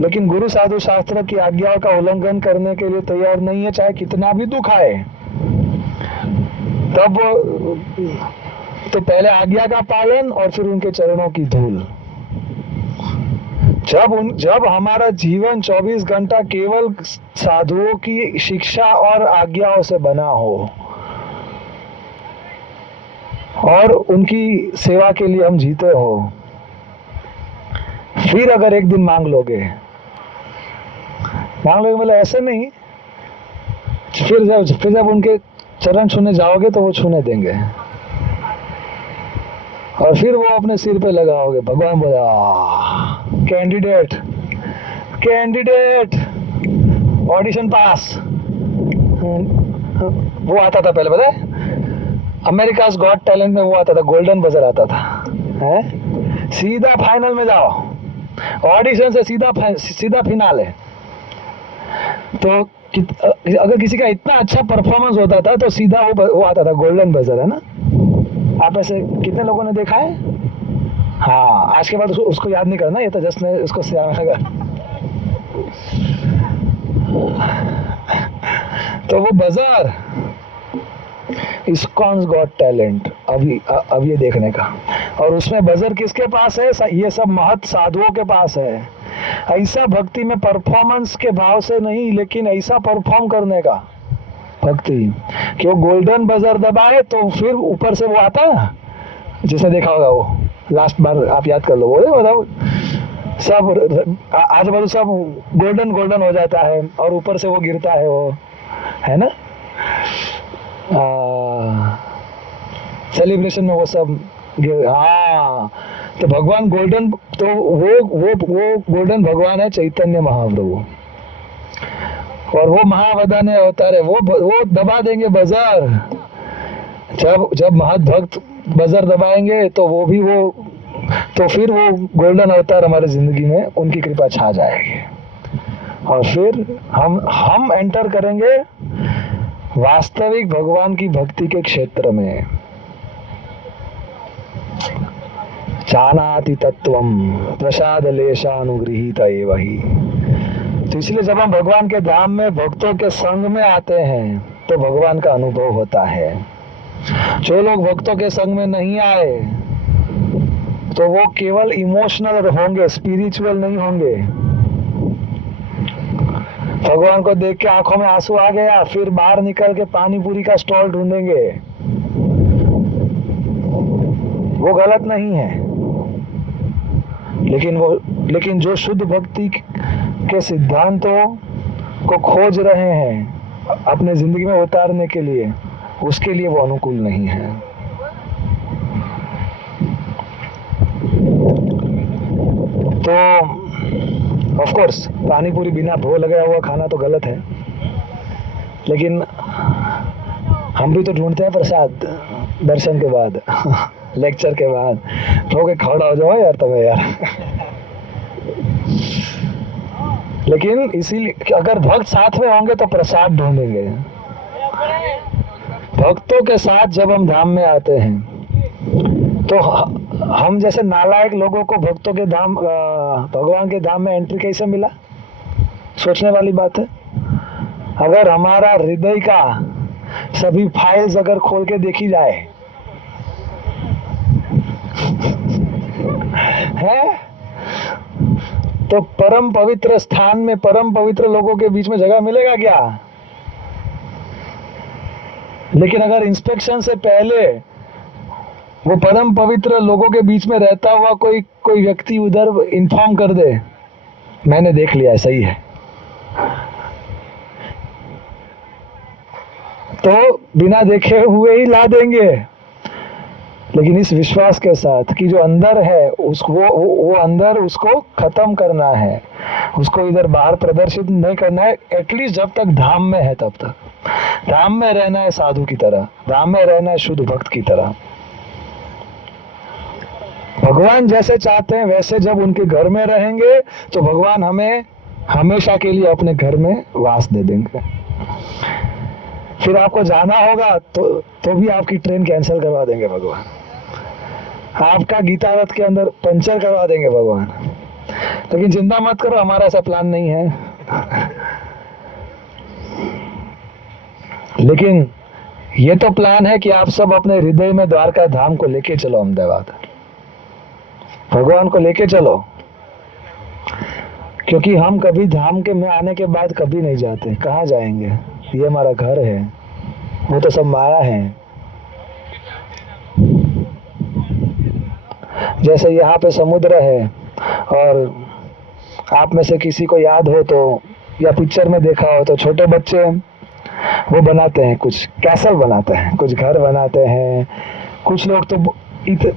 लेकिन गुरु साधु शास्त्र की आज्ञाओं का उल्लंघन करने के लिए तैयार नहीं है, चाहे कितना भी दुख आए। तब तो पहले आज्ञा का पालन और फिर उनके चरणों की धूल। जब हमारा जीवन 24 घंटा केवल साधुओं की शिक्षा और आज्ञाओं से बना हो और उनकी सेवा के लिए हम जीते हो, फिर अगर एक दिन मांग लोगे मतलब ऐसे नहीं, फिर जब उनके चरण छूने जाओगे तो वो छूने देंगे, और फिर वो अपने सिर पे लगाओगे। भगवान बोला कैंडिडेट ऑडिशन पास। वो आता था पहले, पता है, अमेरिकाज़ गॉट टैलेंट में वो आता था, गोल्डन बजर आता था, है सीधा फाइनल में जाओ, ऑडिशन से सीधा फिनाल है। तो अगर किसी का इतना अच्छा परफॉर्मेंस होता था तो सीधा वो आता था, गोल्डन बजर, है ना। आप ऐसे कितने लोगों ने देखा है? हाँ, आज के बाद उसको याद नहीं करना, ये तो जस्ट मैं उसको तो वो बजर इस्कॉन्स गॉट टैलेंट अब ये देखने का। और उसमें बजर किसके पास है? ये सब महत साधुओं के पास है। ऐसा भक्ति में परफॉर्मेंस के भाव से नहीं, लेकिन ऐसा परफॉर्म करने का भक्ति कि वो गोल्डन बजर दबाए तो फिर ऊपर से वो आता है, जैसे देखा होगा वो लास्ट बार, आप याद कर लो, वो बताओ सब आजू बाजू सब गोल्डन हो जाता है और ऊपर से वो गिरता है, वो है ना। सेलिब्रेशन में वो सब हाँ, तो भगवान गोल्डन, तो वो गोल्डन भगवान है चैतन्य महाप्रभु, और वो महावदान्य अवतार है। वो दबा देंगे बजर। जब महत भक्त बजर दबाएंगे तो फिर वो गोल्डन अवतार हमारे जिंदगी में उनकी कृपा छा जाएगी, और फिर हम एंटर करेंगे वास्तविक भगवान की भक्ति के क्षेत्र में। जानाति तत्वम प्रसाद लेशानुगृहीत एव हि। तो इसलिए जब हम भगवान के धाम में भक्तों के संग में आते हैं तो भगवान का अनुभव होता है। जो लोग भक्तों के संग में नहीं आए तो वो केवल इमोशनल होंगे, स्पिरिचुअल नहीं होंगे। भगवान को देख के आंखों में आंसू आ गया, फिर बाहर निकल के पानी पूरी का स्टॉल ढूंढेंगे, वो गलत नहीं है। लेकिन जो शुद्ध भक्ति के सिद्धांतों को खोज रहे हैं अपने जिंदगी में उतारने के लिए, उसके लिए वो अनुकूल नहीं है। तो ऑफ कोर्स पानी पूरी बिना भोग लगाया हुआ खाना तो गलत है, लेकिन हम भी तो ढूंढते हैं प्रसाद दर्शन के बाद लेक्चर के बाद। तो खड़ा हो जाओ यार तुम्हें यार। लेकिन इसीलिए अगर भक्त साथ में होंगे तो प्रसाद ढूंढेंगे। भक्तों के साथ जब हम धाम में आते हैं तो हम जैसे नालायक लोगों को भक्तों के धाम, भगवान के धाम में एंट्री कैसे मिला? सोचने वाली बात है। अगर हमारा हृदय का सभी फाइल्स अगर खोल के देखी जाए है, तो परम पवित्र स्थान में परम पवित्र लोगों के बीच में जगह मिलेगा क्या? लेकिन अगर इंस्पेक्शन से पहले वो परम पवित्र लोगों के बीच में रहता हुआ कोई व्यक्ति उधर इन्फॉर्म कर दे, मैंने देख लिया है, सही है, तो बिना देखे हुए ही ला देंगे, लेकिन इस विश्वास के साथ कि जो अंदर है उसको वो अंदर उसको खत्म करना है, उसको इधर बाहर प्रदर्शित नहीं करना है। एटलीस्ट जब तक धाम में है तब तक धाम में रहना है, साधु की तरह धाम में रहना है, शुद्ध भक्त की तरह। भगवान जैसे चाहते हैं वैसे जब उनके घर में रहेंगे तो भगवान हमें हमेशा के लिए अपने घर में वास दे देंगे। फिर आपको जाना होगा तो भी आपकी ट्रेन कैंसिल करवा देंगे भगवान, आपका गीता रथ के अंदर पंचर करवा देंगे भगवान। लेकिन चिंता मत करो, हमारा ऐसा प्लान नहीं है। लेकिन ये तो प्लान है कि आप सब अपने हृदय में द्वारका धाम को लेके चलो, अहमदाबाद भगवान को लेके चलो, क्योंकि हम कभी धाम के में आने के बाद कभी नहीं जाते। कहाँ जाएंगे? ये हमारा घर है, वो तो सब माया है। जैसे यहाँ पे समुद्र है और आप में से किसी को याद हो तो या पिक्चर में देखा हो तो छोटे बच्चे वो बनाते हैं, कुछ कैसल बनाते हैं, कुछ घर बनाते हैं। कुछ लोग तो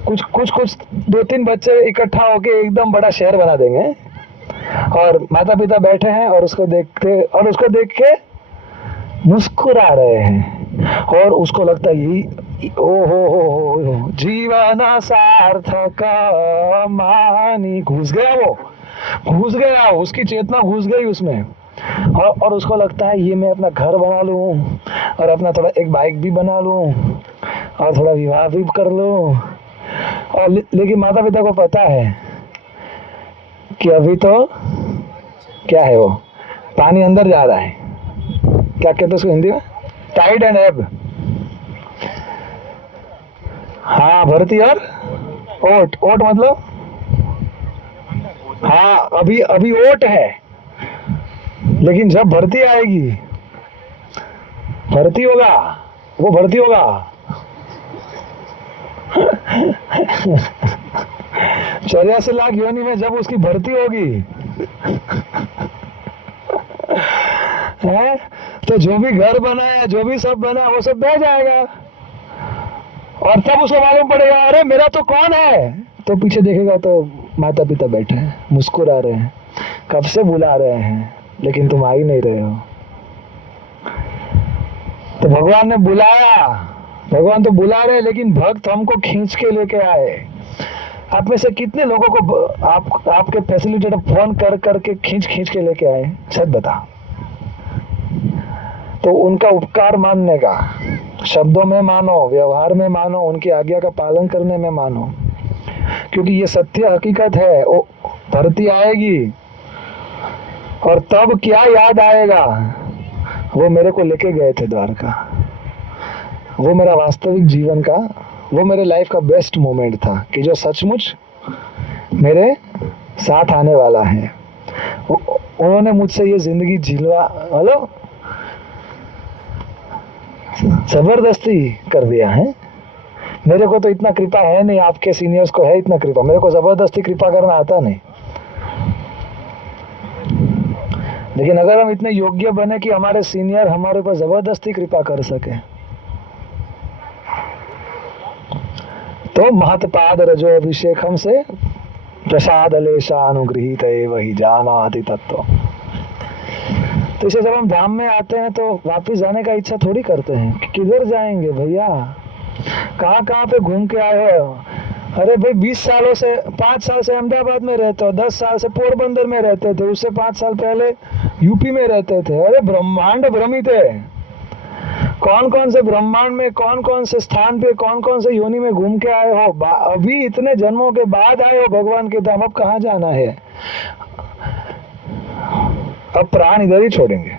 कुछ 2-3 बच्चे इकट्ठा होके एकदम बड़ा शहर बना देंगे और माता पिता बैठे हैं और उसको देख के मुस्कुरा रहे हैं और उसको लगता है यही ओ हो जीवन सार्थक मानी। घुस गया उसकी चेतना घुस गई उसमें और उसको लगता है ये मैं अपना घर बना लूं और अपना थोड़ा एक बाइक भी बना लूं और थोड़ा विवाह भी कर लूं। और लेकिन माता पिता को पता है कि अभी तो क्या है, वो पानी अंदर जा रहा है। क्या कहते हैं उसको हिंदी में? टाइड एंड एब। हाँ, भरती और ओट मतलब हाँ, अभी ओट है, लेकिन जब भर्ती आएगी भर्ती होगा, वो भर्ती होगा। 84 लाख योनि में जब उसकी भर्ती होगी है, तो जो भी घर बना है, जो भी सब बना, वो सब बह जाएगा और तब उसको मालूम पड़ेगा अरे मेरा तो कौन है। तो पीछे देखेगा तो माता पिता बैठे हैं, मुस्कुरा रहे हैं, कब से बुला रहे हैं लेकिन तुम आ ही नहीं रहे हो। तो भगवान ने बुलाया, भगवान तो बुला रहे, लेकिन भक्त हमको खींच के लेके आए। आप में से कितने लोगों को आपके फैसिलिटेटर फोन करके खींच के लेके आए? सच बता। तो उनका उपकार मानने का, शब्दों में मानो, व्यवहार में मानो, उनकी आज्ञा का पालन करने में मानो, क्योंकि ये सत्य हकीकत है। वो धरती आएगी और तब क्या याद आएगा? वो मेरे को लेके गए थे द्वारका, वो मेरा वास्तविक जीवन का, वो मेरे लाइफ का बेस्ट मोमेंट था कि जो सचमुच मेरे साथ आने वाला है। उन्होंने मुझसे ये जिंदगी झिलवा जबरदस्ती कर दिया है। मेरे को तो इतना कृपा है नहीं, आपके सीनियर्स को है इतना कृपा, मेरे को जबरदस्ती कृपा करना आता नहीं। लेकिन अगर हम इतने योग्य बने कि हमारे सीनियर हमारे ऊपर जबरदस्ती कृपा कर सके, तो महत्पाद रजो अभिषेकम से प्रसाद लेशा अनुगृहीत वही जानाति तत्व। तो इसे जब हम धाम में आते हैं तो वापस जाने का इच्छा थोड़ी करते हैं कि किधर जाएंगे भैया, कहाँ पे घूम के आए हो। अरे भाई 20 सालों से 5 साल से अहमदाबाद में रहते हो, 10 साल से पोरबंदर में रहते थे, उससे 5 साल पहले यूपी में रहते थे। अरे ब्रह्मांड भ्रमित है, कौन से ब्रह्मांड में, कौन से स्थान पे, कौन से योनि में घूम के आए हो। अभी इतने जन्मों के बाद आए हो भगवान के धाम, अब कहाँ जाना है? अब प्राण इधर ही छोड़ेंगे।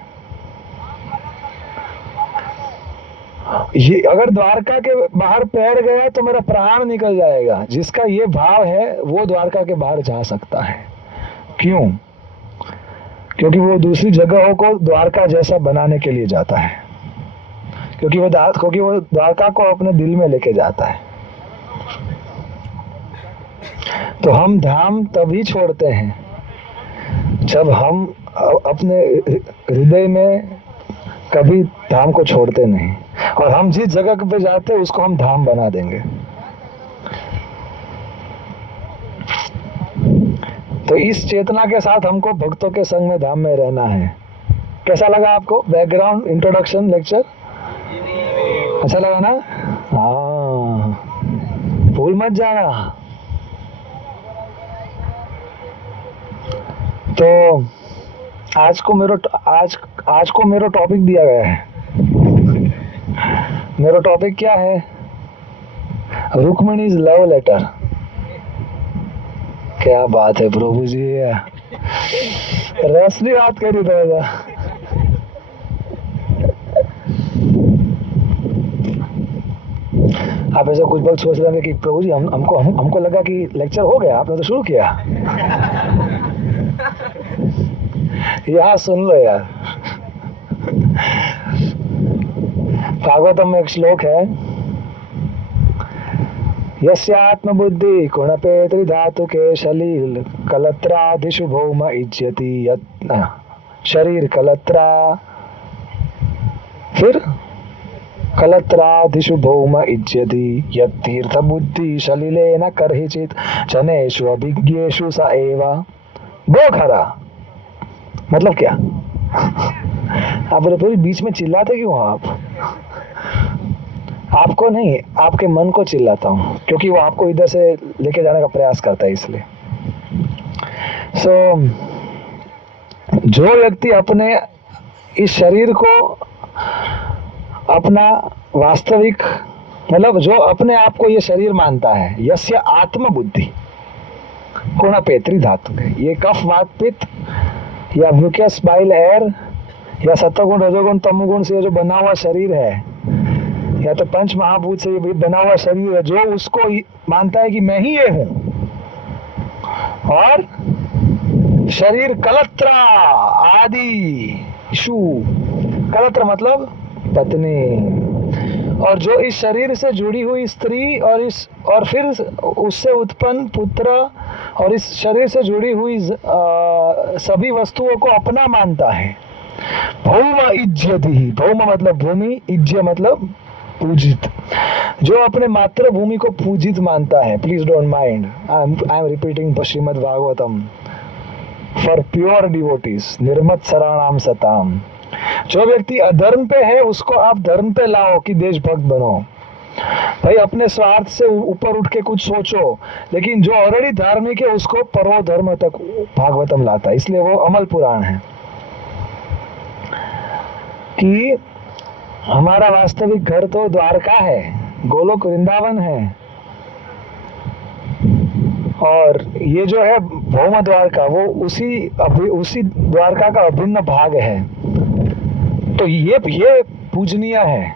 ये अगर द्वारका के बाहर पैर गया तो मेरा प्राण निकल जाएगा। जिसका ये भाव है वो द्वारका के बाहर जा सकता है। क्यों? क्योंकि वो दूसरी जगहों को द्वारका जैसा बनाने के लिए जाता है, क्योंकि वो द्वारका को अपने दिल में लेके जाता है। तो हम धाम तभी छोड़ते हैं जब हम अपने हृदय में कभी धाम को छोड़ते नहीं, और हम जिस जगह पे जाते हैं उसको हम धाम बना देंगे। तो इस चेतना के साथ हमको भक्तों के संग में धाम में रहना है। कैसा लगा आपको बैकग्राउंड इंट्रोडक्शन लेक्चर? अच्छा लगा ना? हाँ, भूल मत जाना। तो आज को मेरा टॉपिक दिया गया है। मेरा टॉपिक क्या है? रुक्मिणीज लव लेटर। क्या बात है प्रभु जी, रसनी बात करी था। आप ऐसा कुछ वक्त सोच रहे हैं कि प्रभु जी हमको लगा कि लेक्चर हो गया, आपने तो शुरू किया। यहाँ सुन लो यार, भागवतम में एक श्लोक है, यस्यात्मबुद्धि कुणपेतृ धातु के शलील कलत्रादिषु भौम इज्यति यत्न शरीर कलत्रा, फिर कलत्रादिषु भौम इज्यति यत्तीर्थ बुद्धि शलीलेन कर्हिचित् जनेषु अभिज्ञेषु स एव गोखरा। मतलब क्या? आप बोले बीच में चिल्लाते क्यों आप? आपको नहीं, आपके मन को चिल्लाता हूँ, क्योंकि वो आपको इधर से लेके जाने का प्रयास करता है, इसलिए। जो व्यक्ति अपने इस शरीर को अपना वास्तविक, मतलब जो अपने आप को ये शरीर मानता है, यस्य आत्म बुद्धि कोणापेत्री धातु है, ये कफ वात पित्त या म्यूकस बाइल एयर या सत्वगुण रजोगुण तमोगुण से जो बना हुआ शरीर है, या तो पंच महाभूत से बना हुआ शरीर है, जो उसको मानता है कि मैं ही ये हूं, और शरीर कलत्रा आदि शु, कलत्र मतलब पत्नी, और जो इस शरीर से जुड़ी हुई स्त्री और फिर उससे उत्पन्न पुत्र और इस शरीर से जुड़ी हुई सभी वस्तुओं को अपना मानता है। भौम इज्यति, भौम मतलब भूमि, इज्य मतलब पूजित, जो अपने मातृभूमि को पूजित मानता है। Please don't mind, I am repeating Shrimad Bhagavatam for pure devotees, निर्मत्सराणाम सताम। जो व्यक्ति अधर्म पे है उसको आप धर्म पे लाओ कि देशभक्त बनो। भाई अपने स्वार्थ से ऊपर उठ के कुछ सोचो, लेकिन जो ऑलरेडी धार्मिक है उसको परमो धर्म तक भागवतम लाता है। इसलिए वो अमल पुराण है कि हमारा वास्तविक घर तो द्वारका है, गोलोक वृंदावन है, और ये जो है भौम द्वारका वो उसी द्वारका का अभिन्न भाग है। तो ये पूजनीय है।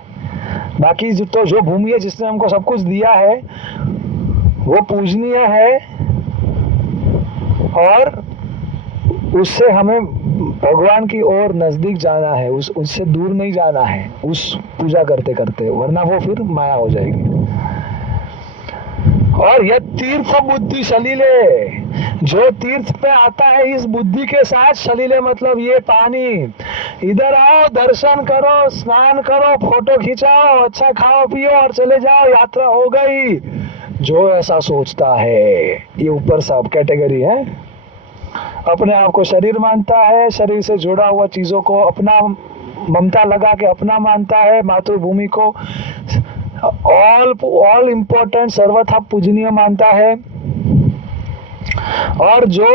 बाकी जो भूमि है जिसने हमको सब कुछ दिया है वो पूजनीय है, और उससे हमें भगवान की ओर नजदीक जाना है, उससे दूर नहीं जाना है उस पूजा करते करते, वरना वो फिर माया हो जाएगी। और यह तीर्थ बुद्धि शलीले, जो तीर्थ पे आता है इस बुद्धि के साथ, शलीले मतलब ये पानी, इधर आओ, दर्शन करो, स्नान करो, फोटो खिंचाओ, अच्छा खाओ पियो और चले जाओ, यात्रा हो गई। जो ऐसा सोचता है, ये ऊपर सब कैटेगरी है, अपने आप को शरीर मानता है, शरीर से जुड़ा हुआ चीजों को अपना ममता लगा के अपना मानता है, मातृभूमि को ऑल इम्पोर्टेंट सर्वथा पूजनीय मानता है, और जो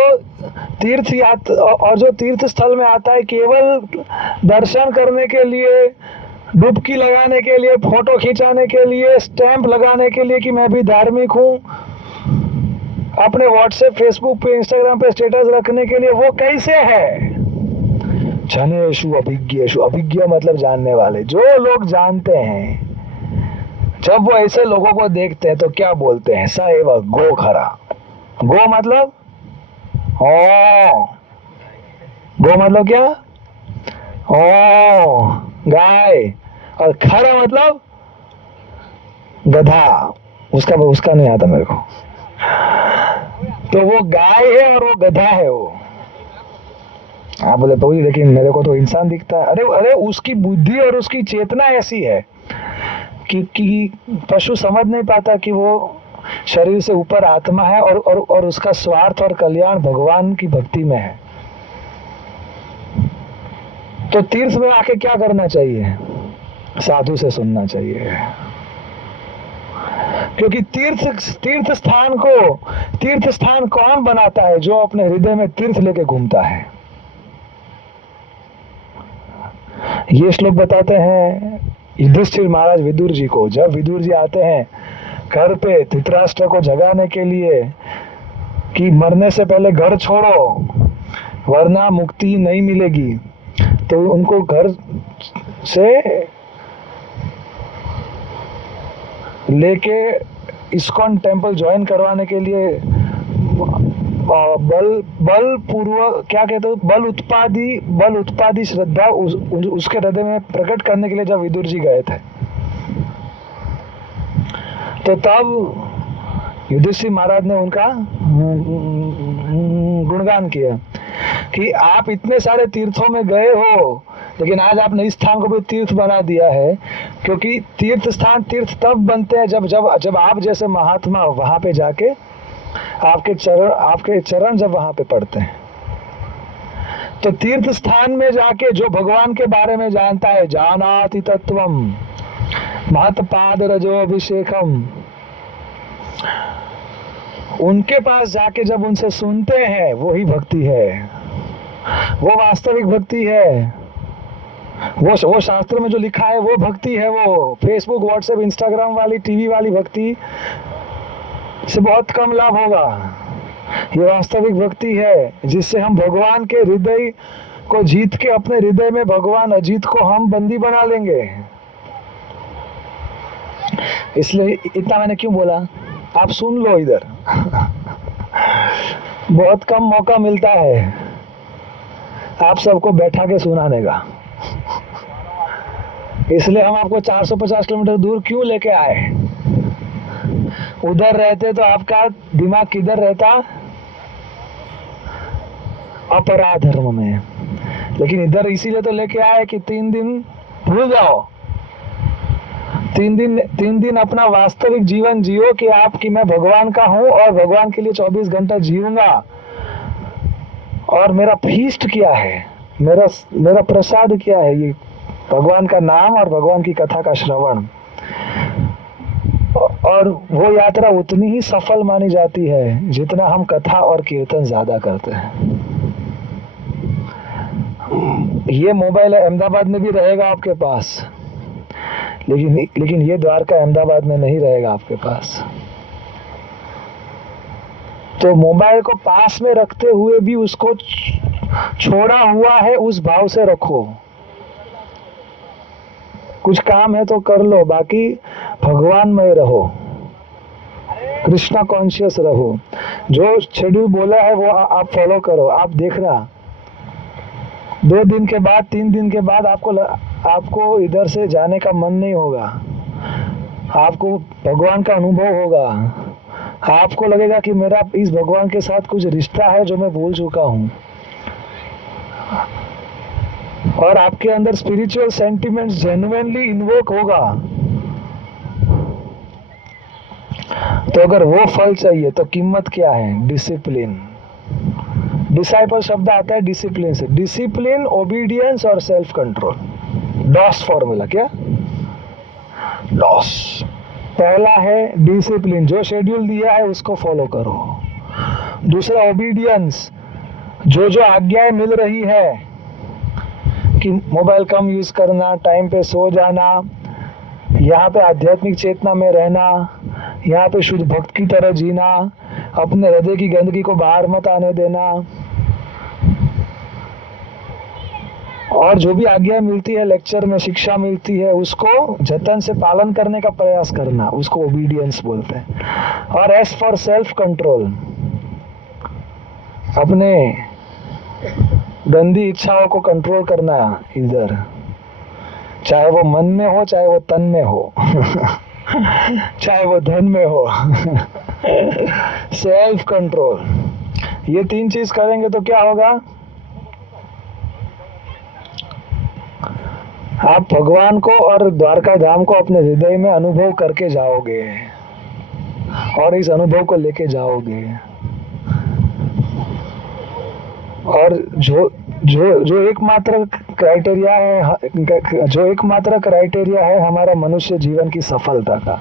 तीर्थ स्थल में आता है केवल दर्शन करने के लिए, डुबकी लगाने के लिए, फोटो खिंचाने के लिए, स्टैंप लगाने के लिए कि मैं भी धार्मिक हूँ, अपने व्हाट्सएप फेसबुक पे इंस्टाग्राम पे स्टेटस रखने के लिए, वो कैसे है? जनेषु अभिज्ञेषु, अभिज्ञ मतलब जानने वाले, जो लोग जानते हैं, जब वो ऐसे लोगों को देखते हैं तो क्या बोलते हैं? स एव गो खरा। गो मतलब गो मतलब क्या? गाय, और खरा मतलब गधा। उसका नहीं आता मेरे को। तो वो गाय है और वो गधा है। वो आप बोले प्रभु जी लेकिन मेरे को तो इंसान दिखता है। अरे अरे, उसकी बुद्धि और उसकी चेतना ऐसी है कि पशु समझ नहीं पाता कि वो शरीर से ऊपर आत्मा है और उसका स्वार्थ और कल्याण भगवान की भक्ति में है। तो तीर्थ में आके क्या करना चाहिए? साधु से सुनना चाहिए, क्योंकि तीर्थ स्थान कौन बनाता है? जो अपने हृदय में तीर्थ लेके घूमता है। ये श्लोक बताते हैं युधिष्ठिर महाराज विदुर जी को। जब विदुर जी आते हैं घर पे धृतराष्ट्र को जगाने के लिए कि मरने से पहले घर छोड़ो वरना मुक्ति नहीं मिलेगी, तो उनको घर से लेके इस्कॉन टेम्पल ज्वाइन करवाने के लिए बल पूर्वक, क्या कहते हो, बल उत्पादी श्रद्धा उसके हृदय में प्रकट करने के लिए जब विदुर जी गए थे, तो तब युधिष्ठिर महाराज ने उनका गुणगान किया कि आप इतने सारे तीर्थों में गए हो लेकिन आज आपने इस स्थान को भी तीर्थ बना दिया है। क्योंकि तीर्थ स्थान तीर्थ तब बनते हैं जब आप जैसे महात्मा वहां पे जाके आपके चरण जब वहां पे पड़ते हैं। तो तीर्थ स्थान में जाके जो भगवान के बारे में जानता है, जानाति तत्वम महत्पाद रजोभिषेकम, उनके पास जाके जब उनसे सुनते हैं वही भक्ति है, वो वास्तविक भक्ति है। वो शास्त्र में जो लिखा है वो भक्ति है। वो फेसबुक व्हाट्सएप इंस्टाग्राम वाली टीवी वाली भक्ति से बहुत कम लाभ होगा। ये वास्तविक भक्ति है जिससे हम भगवान के हृदय को जीत के अपने हृदय में भगवान अजीत को हम बंदी बना लेंगे। इसलिए इतना मैंने क्यों बोला, आप सुन लो इधर। बहुत कम मौका मिलता है आप सबको बैठा के सुनाने का, इसलिए हम आपको 450 किलोमीटर दूर क्यों लेके आए। उधर रहते तो आपका दिमाग किधर रहता, अपराधर्म में। लेकिन इधर इसीलिए तो लेके आए कि 3 दिन भूल जाओ, 3 दिन अपना वास्तविक जीवन जियो कि मैं भगवान का हूं और भगवान के लिए 24 घंटा जीऊंगा। और मेरा फीस्ट क्या है, मेरा प्रसाद क्या है, ये भगवान का नाम और भगवान की कथा का श्रवण। और वो यात्रा उतनी ही सफल मानी जाती है जितना हम कथा और कीर्तन ज्यादा करते हैं। ये मोबाइल अहमदाबाद में भी रहेगा आपके पास, लेकिन ये द्वारका अहमदाबाद में नहीं रहेगा आपके पास। तो मोबाइल को पास में रखते हुए भी उसको छोड़ा हुआ है उस भाव से रखो। कुछ काम है तो कर लो, बाकी भगवान में रहो, कृष्णा कॉन्शियस रहो। जो शेड्यूल बोला है वो आप फॉलो करो। आप देखना 2 दिन के बाद 3 दिन के बाद आपको इधर से जाने का मन नहीं होगा, आपको भगवान का अनुभव होगा। आपको लगेगा कि मेरा इस भगवान के साथ कुछ रिश्ता है जो मैं भूल चुका हूं, और आपके अंदर स्पिरिचुअल सेंटिमेंट्स जेन्युइनली इन्वोक होगा। तो अगर वो फल चाहिए तो कीमत क्या है, डिसिप्लिन। डिसाइपल शब्द आता है डिसिप्लिन से, डिसिप्लिन, ओबीडियंस और सेल्फ कंट्रोल। डॉस फॉर्मूला, क्या डॉस? पहला है डिसिप्लिन, जो शेड्यूल दिया है उसको फॉलो करो। दूसरा ओबीडियंस, जो आज्ञाएं मिल रही है कि मोबाइल कम यूज करना, टाइम पे सो जाना, यहाँ पे आध्यात्मिक चेतना में रहना, यहाँ पे शुद्ध भक्त की तरह जीना, अपने हृदय की गंदगी को बाहर मत आने देना, और जो भी आज्ञा मिलती है, लेक्चर में शिक्षा मिलती है, उसको जतन से पालन करने का प्रयास करना, उसको ओबीडियंस बोलते हैं। और एज फॉर सेल्फ कंट्रोल, अपने गंदी इच्छाओं को कंट्रोल करना इधर, चाहे वो मन में हो, चाहे वो तन में हो, चाहे वो धन में हो। सेल्फ कंट्रोल, ये 3 चीज करेंगे तो क्या होगा, आप भगवान को और द्वारका धाम को अपने हृदय में अनुभव करके जाओगे और इस अनुभव को लेके जाओगे। और जो एकमात्र क्राइटेरिया है, जो एकमात्र क्राइटेरिया है हमारा मनुष्य जीवन की सफलता का,